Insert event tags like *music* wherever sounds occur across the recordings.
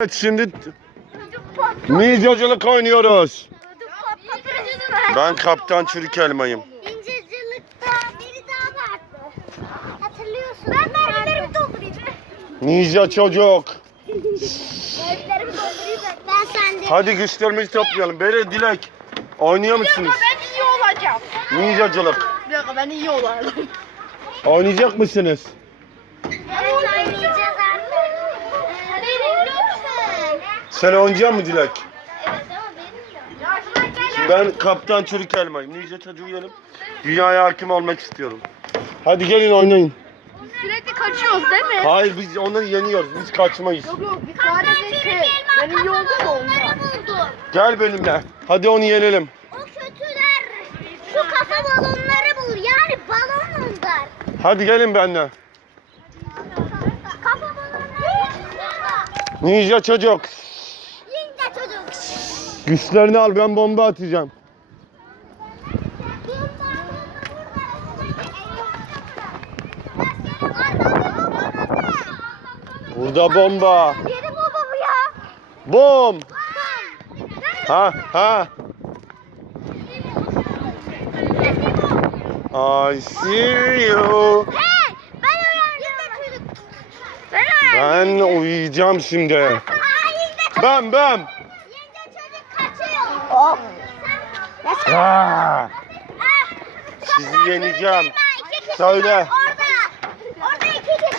Evet şimdi ninjacılık oynuyoruz. Ben kaptan çürük elmayım. İncecilikte biri daha vardı. Hatırlıyorsun. Ben mermilerimi doldurayım. Ninja çocuk. Mermilerimi doldurayım. Ben sende. Hadi güçlerimizi toplayalım. Bere Dilek. Oynuyor musunuz? Ben iyi olacağım. Ninjacılık. Bir dakika ben iyi olacağım. Oynayacak mısınız? Evet oynayacağız artık. Benim lütfen. Sen oynayacak mısın Dilek? Evet ama benim de. Şimdi ben kaptan çürük elmayım. Ninja çocuğu yenim. Dünyaya hakim olmak istiyorum. Hadi gelin oynayın. Sürekli kaçıyoruz değil mi? Hayır biz onları yeniyoruz. Biz kaçmayız. Yok yok biz sadece şey. Ben iyi oldum da ondan. Onları buldu. Gel benimle. Hadi onu yenelim. O kötüler şu kafa balonları bulur. Yani balon onlar. Hadi gelin benimle. Kafa balonları. Ninja çocuk. Güçlerini al ben bomba atacağım. Burada bomba. Yeni baba bu ya. Bom. Ha ha. I see you. Hey, ben uyandım. Ben uyuyacağım şimdi. Ben ben. Yenge çocuk kaçıyor. Sen- Aa, Ah, Sizi yeneceğim. Söyle.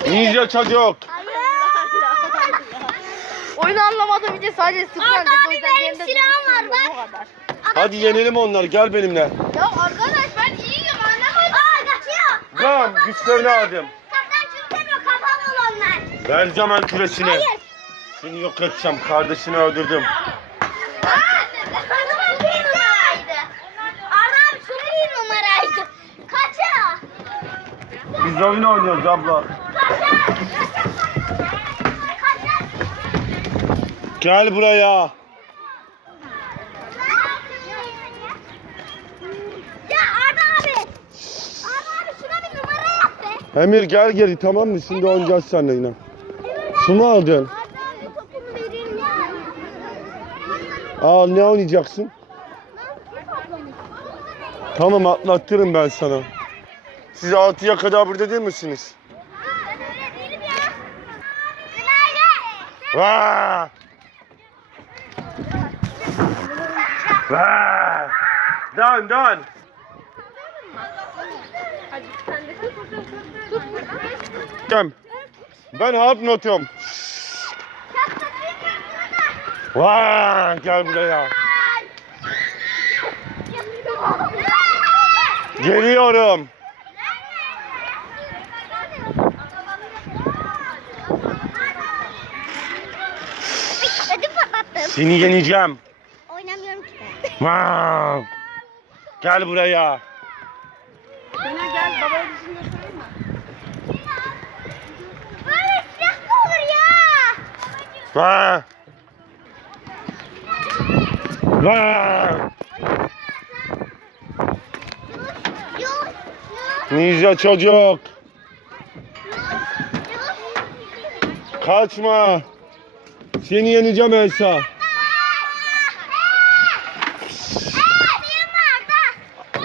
Ninja çocuk. Hayır. Oyunu anlamadığım için sadece sıfır Orada abi benim silahım var, bak. Hadi yenelim onları. Gel benimle. Ya arkadaş ben iyiyim anlamadım. Aa kaçıyor. Ben güçlerini aldım. Kaptan çocuk demiyor kafa balonlar. Ben zaman küresini. Hayır. Seni yok edeceğim. Kardeşini öldürdüm. Aa, çok iyi numaraydı. Arda abi çok iyi numaraydı. Kaça? Biz oyun oynuyoruz abla. Gel buraya. Ya Arda abi. Arda abi şuna bir numara yap be. Emir gel geri tamam mı? Şimdi oynayacağız seninle yine. Verir misin? Al ne oynayacaksın? Tamam atlattırım ben sana. Siz 6'ya kadar burada değil misiniz? Vaa! Vaa! Dön dön. Gel. Ben harp notum. Vaa! Gel buraya. Geliyorum. Seni yeneceğim. Oynamıyorum ki. Vaa! Gel buraya. Bana gel babaya şey göstereyim mi? Böyle silah mı olur ya? Vaa! Yok. Yok. Ninja çocuk. Kaçma. Seni yeneceğim Elsa.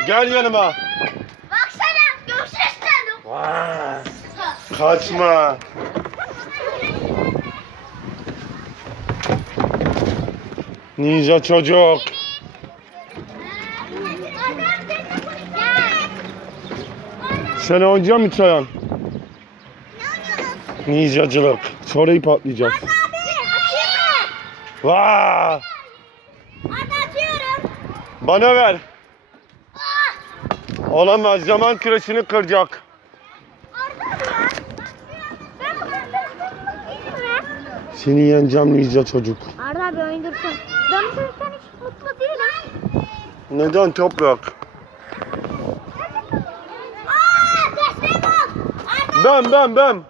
Gel yanıma. Baksana görüşürüz sen. Vaa! Kaçma. Ninja çocuk. Sen oynayacak mısın Çayan? Ninjacılık. Sonra ip atlayacağız. Vaa! Bana ver. Olamaz. Zaman küresini kıracak. Seni yeneceğim ninja çocuk. Arda abi dursun. Ben bu çocuktan hiç mutlu değilim. Neden toprak? Ben ben ben.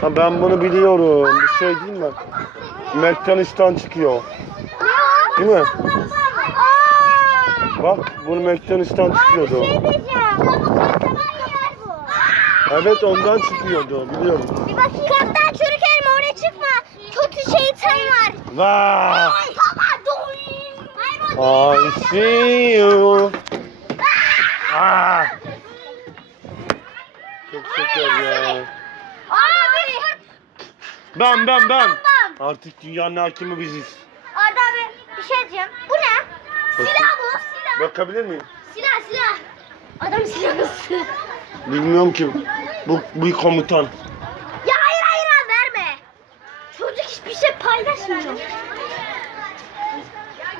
Ha, ben bunu biliyorum. Bir şey değil mi? McDonald's'tan çıkıyor. O? Değil mi? Aa. Bak bunu McDonald's'tan Aa, çıkıyordu. şey yer bu. Evet ondan çıkıyordu biliyorum. Bir bakayım. Kaptan çürük elma oraya çıkma. Kötü şeytan var. Vaa! O I see you. Ah! Çok şeker ya. Ben ben ben. Artık dünyanın hakimi biziz. Arda abi bir şey diyeceğim. Bu Silah bu. Silah. Bakabilir miyim? Silah silah. Adam silahı sık. Bilmiyorum ki. Bu, bu komutan. Ya hayır hayır abi verme. Çocuk hiçbir şey paylaşmıyor.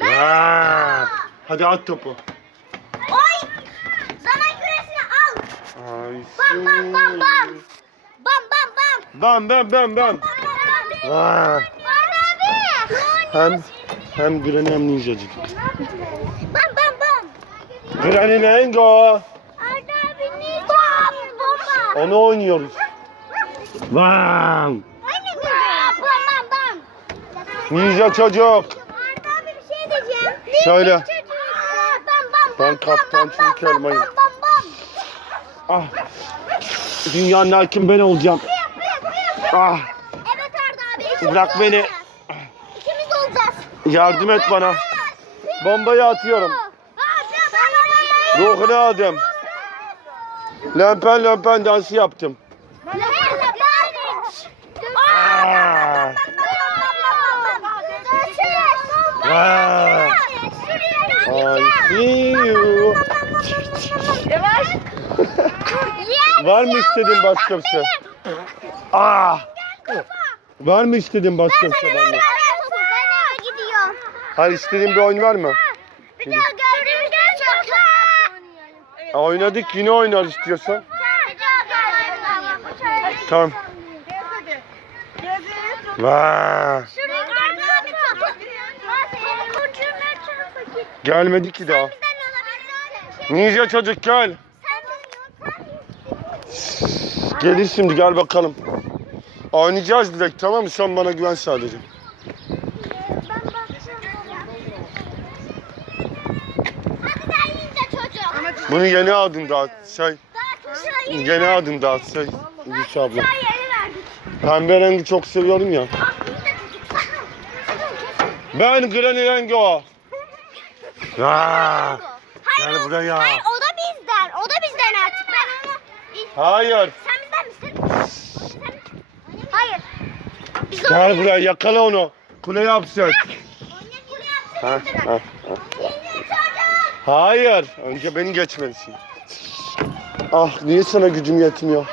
Vaa! Hadi at topu. Oy! Zaman küresini al. I Bam bam bam bam. Bam bam bam. Bam bam bam bam. Arda abi. Vaa! Arda abi. Hem hem Granny hem ninjacık. Bam bam bam. Granny Lengo. Arda abi ne? Bam bomba. Onu oynuyoruz. Bam! Bam bam bam. Ninja çocuk. Arda abi bir şey diyeceğim. Söyle. Bam bam Ben bam, kaptan bam, bam, Türk Elmayım. Bam bam bam. Ah. Dünyanın hakim ben olacağım. Ah. Evet Arda abi. Bırak beni. Yardım et bana. Bombayı atıyorum. Ruhunu aldım. Lempen lempen dansı yaptım. Ah. Ah. I see you. Yavaş. Var mı istediğin başka bir şey? Ah. Var mı istediğin başka bir şey benden? Hayır istediğin bir oyun var mı? Bir daha gördüğümüzde çok Ha, Oynadık yine oynar istiyorsan. Tamam. Vaa. Gelmedi ki daha. Ninja çocuk gel. Gelir şimdi gel bakalım. Oynayacağız direkt tamam mı? Sen bana güven sadece. Bunu yeni aldın daha şey. Yeni aldın daha şey. Gülşah abla. Pembe rengi çok seviyorum ya. Ben Granny Rengo. Aa, Gel buraya. Hayır o da bizden. O da bizden artık. Ben onu... hayır. Sen bizden misin? Hayır. Biz Gel buraya yakala onu. Kuleye hapset. Ha, Ha, ha, ha. Hayır. Önce beni geçmelisin. Ah niye sana gücüm yetmiyor?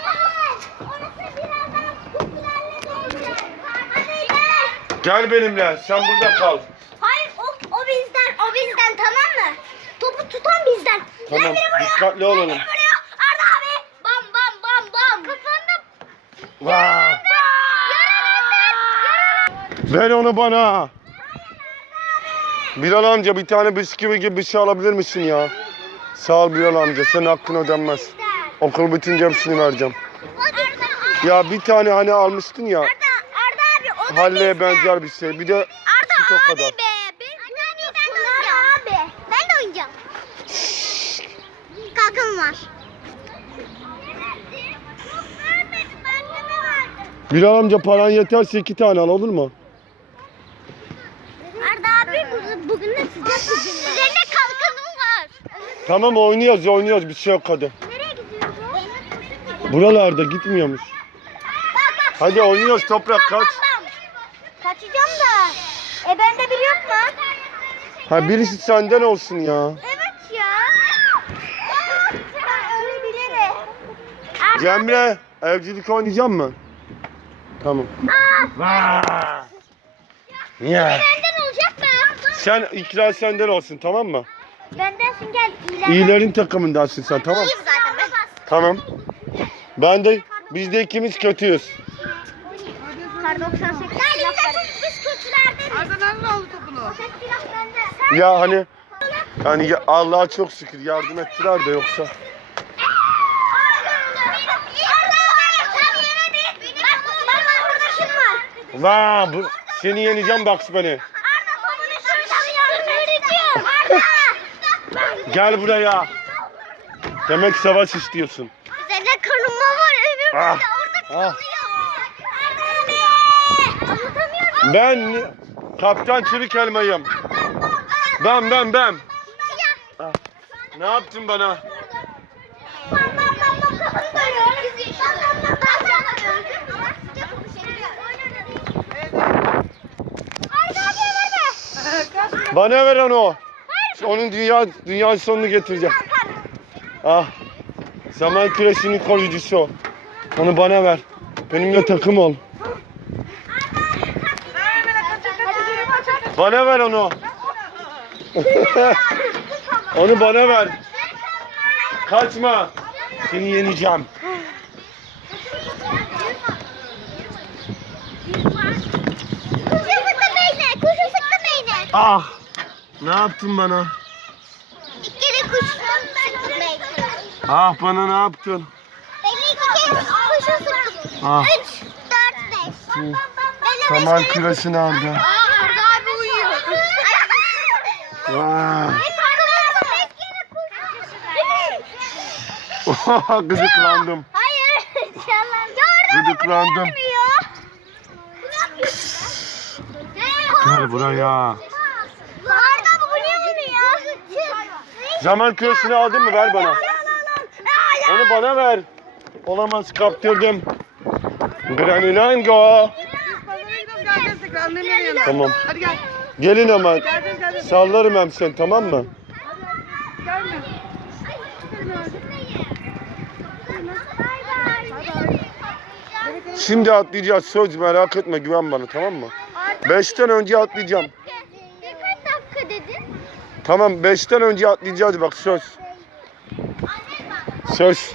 Gel benimle. Sen burada kal. Hayır o, o bizden, o bizden tamam mı? Topu tutan bizden. Tamam, Gel beni buraya, dikkatli gel olalım. Arda abi. Bam bam bam bam. Kafanda. Vaa. Ver onu bana. Bilal amca bir tane bisküvi gibi bir şey alabilir misin ya? Sağ ol Bilal amca. Senin hakkın ödenmez. Okul bitince hepsini vereceğim. Ya bir tane hani almıştın ya. Arda, Arda abi o da Halleye benzer bir şey. Bir de abi kadar. be. Ben, ben de oynayacağım. abi. Ben de oynayacağım. Kalkın var. Bilal amca paran yeterse iki tane al olur mu? Arda abi bugün, bugün de sıcak bir gün. Üzerinde kalkanım var. Tamam oynuyoruz oynuyoruz bir şey yok hadi. Nereye gidiyor bu? Buralarda gitmiyormuş. Hadi oynuyoruz toprak kaç. Kaçacağım da. E bende bir yok mu? Ha birisi senden olsun ya. Evet ya. Öyle bilirim. Cemre evcilik oynayacak mı? Tamam. Aa, Ya. benden olacak mı? Sen ikra senden olsun tamam mı? Bendensin gel. İyilerden. İyilerin takımındasın sen tamam İyiyim zaten ben. Tamam. Ben de biz de ikimiz kötüyüz. Kar 98 silah var. Biz kötülerdeniz. Tek silah bende. Ya hani yani ya Allah'a çok şükür yardım ettiler de yoksa. Bak, bak. Vaa bu seni yeneceğim Bugs Bunny. Arda babana şuradan yardım edeceğim. Arda. Gel buraya. Demek savaş istiyorsun. Üzerinde korunma var Ah. Orada Ah. Anlatamıyorum. Ben kaptan çürük elmayım. Ben ben ben. Ah. Ne yaptın bana? Bana ver onu. Onun dünya dünya sonunu getireceğim. Ah. Zaman küresinin koruyucusu o. Onu bana ver. Benimle takım ol. Bana ver onu. *laughs* onu bana ver. Kaçma. Seni yeneceğim. Ah. Ne yaptın bana? İki kere kuş sıktı beyne. Ah bana ne yaptın? Beni iki kere kuşu sıktı. Ah. Üç, dört, beş. Beni beş Saman küresi nerede? Aa, Arda abi uyuyor. Vay. Kuş. *laughs* Gıdıklandım. Hayır. Gıdıklandım. Gel buraya. Arda abi bu niye ölmüyor? Zaman küresini aldın mı? Ver bana. Onu bana ver. Olamaz kaptırdım. Yanına. Tamam. Gelin geleceğiz. Sallarım hem seni tamam mı? Şimdi atlayacağız söz merak etme güven bana tamam mı? Beşten önce atlayacağım. Tamam beşten önce atlayacağız bak söz. Söz.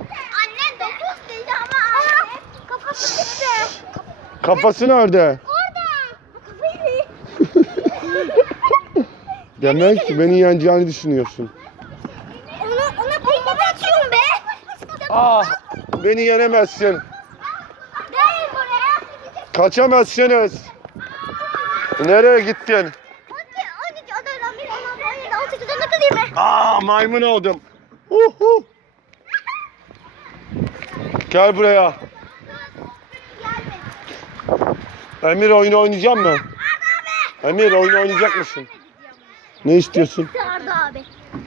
Anne dokuz dedi ama ama kafası çıktı. Kafası nerede? *laughs* Demek beni yeneceğini düşünüyorsun. Onu ona bomba atıyorum be. Ah beni yenemezsin. Kaçamazsınız. Nereye gittin? 12, 12, 14, 15, 16, 17, 18, 19, 20. Aa maymun oldum. Uhu. Gel buraya. Emir oyunu oynayacak mı? Emir oyunu oynayacak mısın? Ne istiyorsun? Arda abi.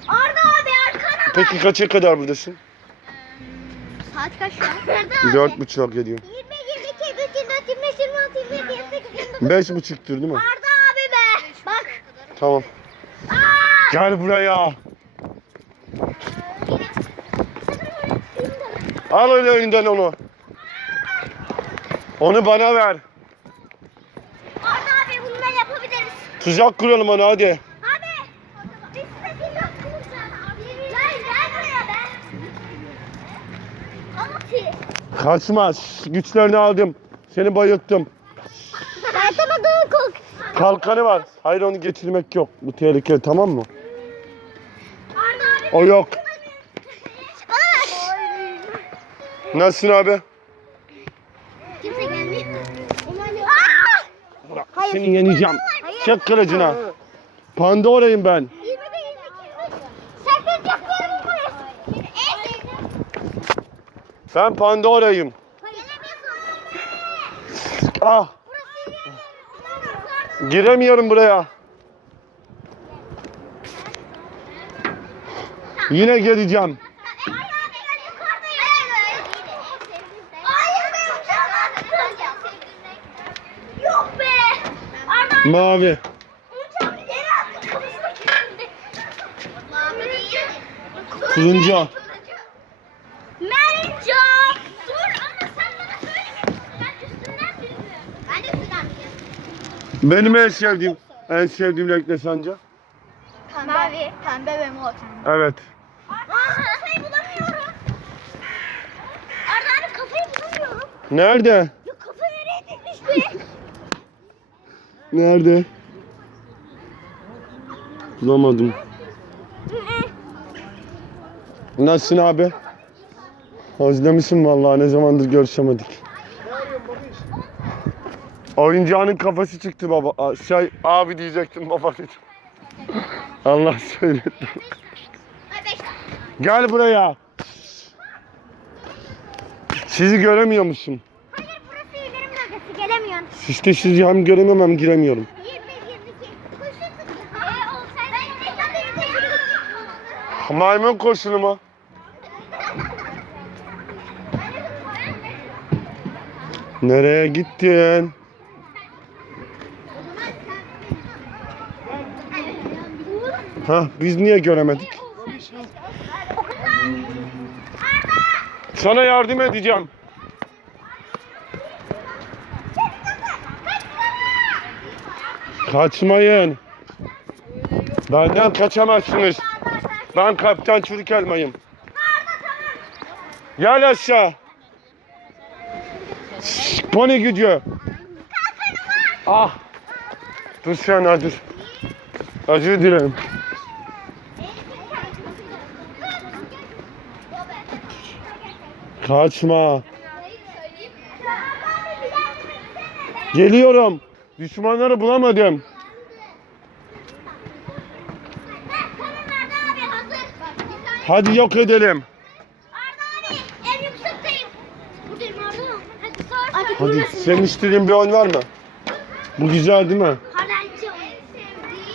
Arda abi arkana bak. Peki kaça kadar buradasın? Saat kaç şu *laughs* an? Dört buçuğa geliyor. 20, 22, 23, 24, 25, 26, 27, 28, 29. Beş buçuktur değil mi? Arda abi be. Bak. Tamam. Gel buraya. Al öyle önünden onu. Onu bana ver. Arda abi bunları yapabiliriz. Tuzak kuralım ona hadi. Abi. Biz size bir hakkımız var. Gel gel buraya be. Anlatayım. Kaçmaz. Güçlerini aldım. Seni bayılttım. Kork. Kalkanı var. Hayır onu geçirmek yok. Bu tehlikeli tamam mı? O yok. Nasılsın abi? Kimse gelmiyor. Seni yeneceğim. Çek kılıcına. Pandora'yım ben. 20 bin, 22, 23. Sakın yapıyorum burası. Ben Pandora'yım. Ah giremiyorum buraya. Yine geleceğim. Mavi. Turuncu. Merca. Dur ama sen bana söylemiştin. Ben üstünden bilmiyorum. Ben de üstünden biliyorum. Benim en sevdiğim, en sevdiğim renk ne sence? Mavi. Pembe ve mor. Evet. Aa, kafayı bulamıyorum. Arda abi kafayı bulamıyorum. Nerede? Ya kafa nereye gitmişti? Nerede? Bulamadım. Nasılsın abi? Özlemişim vallahi ne zamandır görüşemedik. Oyuncağının kafası çıktı baba. Şey abi diyecektim baba dedim. Allah söyletti. Gel buraya. Sizi göremiyormuşum. Hayır burası ilerim bölgesi gelemiyorsun. İşte sizi hem göremiyorum hem giremiyorum. 21 22. Koşu Ee olsaydı hadi Maymun koşunu mu? Nereye gittin? Ha biz niye göremedik? Sana yardım edeceğim. Kaçmayın. Benden kaçamazsınız. Ben kaptan çürük elmayım. Gel aşağı. Şşş, Pony gidiyor. Ah. Dur sen dur. Özür dilerim. Kaçma. Geliyorum. Düşmanları bulamadım. Hadi yok edelim. Hadi senin istediğin bir oyun var mı? Bu güzel değil mi?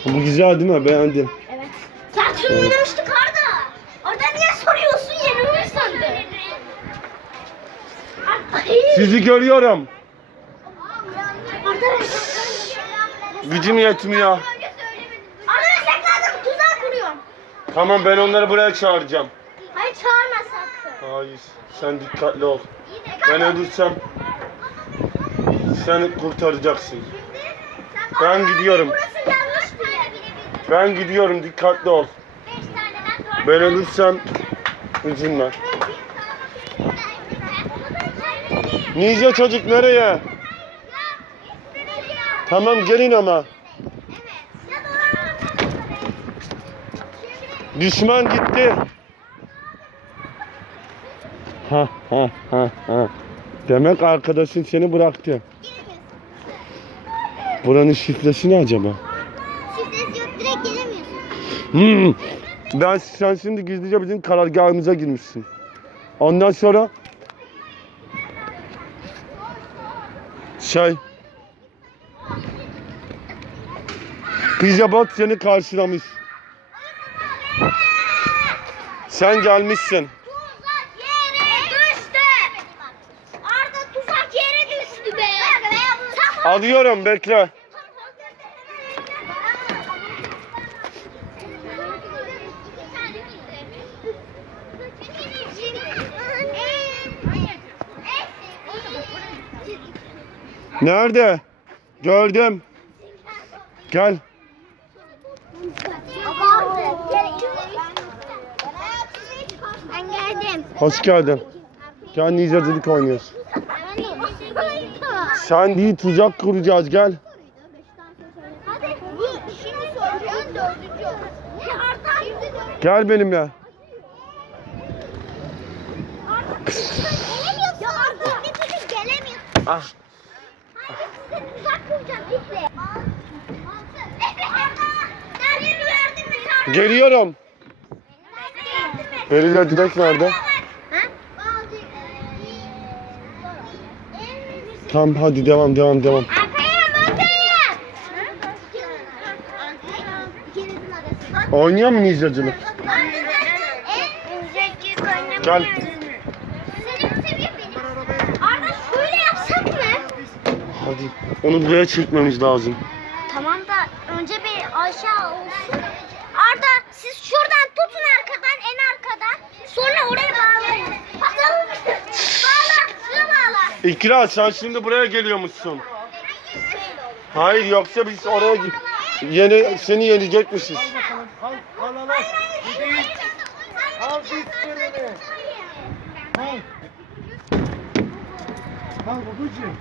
Bu güzel değil mi? Beğendim. Evet. Zaten oynamıştık Arda. Arda niye soruyorsun yenilmiş sandım. Arda. Sizi görüyorum. Gücüm yetmiyor. Tekrardan tuzak kuruyorum. Tamam ben onları buraya çağıracağım. Hayır çağırma sakın. Hayır. Sen dikkatli ol. Ben ölürsem sen kurtaracaksın. Ben gidiyorum. Ben gidiyorum. Dikkatli ol. Ben ölürsem üzülme. Ninja çocuk nereye? Tamam gelin ama. Düşman gitti. Ha ha ha ha. Demek arkadaşın seni bıraktı. Buranın şifresi ne acaba? Şifresi yok direkt gelemiyorsun. Hmm. Ben sen şimdi gizlice bizim karargahımıza girmişsin. Ondan sonra şey Pizza bot seni karşılamış. Sen gelmişsin. Tuzak yere düştü. Arda tuzak yere düştü be. Alıyorum bekle. Nerede? Gördüm. Gel. Ben geldim. Hoş geldin. Gel ninjacılık oynuyoruz. Sen değil tuzak kuracağız gel. Gel benimle. Ya Arda bir türlü gelemiyorsun. Ah. Hadi size tuzak kuracağım bitti. Efe Arda. Derya bir yardım et Arda. Geliyorum. Belirle direkt nerede? Tamam hadi devam devam devam. Oynuyor mu ninjacılık? Gel. Hadi. Onu buraya çekmemiz lazım. Tamam da önce bir aşağı olsun. Arda siz şuradan tutun arkadan en arkadan. Sonra oraya bağlayın. Bakalım. Bağla. Şuna bağla. İkra sen şimdi buraya geliyormuşsun. Hayır yoksa biz oraya git. Yeni seni yenecekmişiz. Al, babacığım.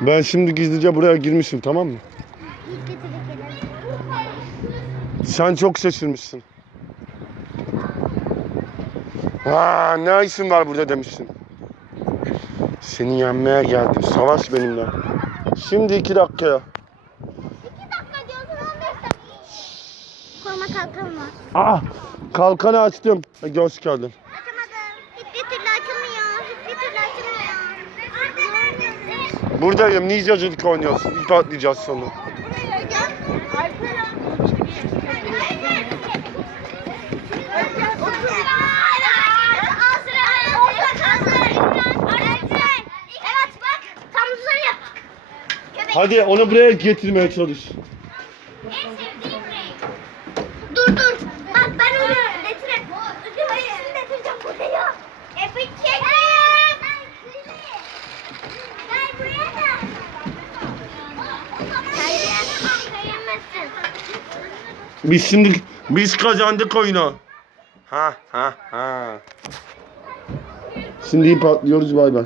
Ben şimdi gizlice buraya girmişim tamam mı? Sen çok şaşırmışsın. Aa, ne işin var burada demişsin. Seni yenmeye geldim. Savaş benimle. Şimdi iki dakikaya. İki dakika diyorsun 15 dakika. Koruma kalkalım var. Ah! Kalkanı açtım. Ha, Göz kağıdın. Açamadım. Hiçbir türlü açılmıyor. Hiçbir türlü açılmıyor. Arda neredesin? Buradayım. Ninjacılık oynuyorsun. İp atlayacağız sonra. Hadi onu buraya getirmeye çalış. En sevdiğim renk. Dur dur. Bak ben onu getiririm. Getireceğim buraya. Epi çekin. Gel buraya da. Kayamazsın. Biz şimdi biz kazandık oyunu. Ha ha ha. Şimdi ip atlıyoruz bay bay.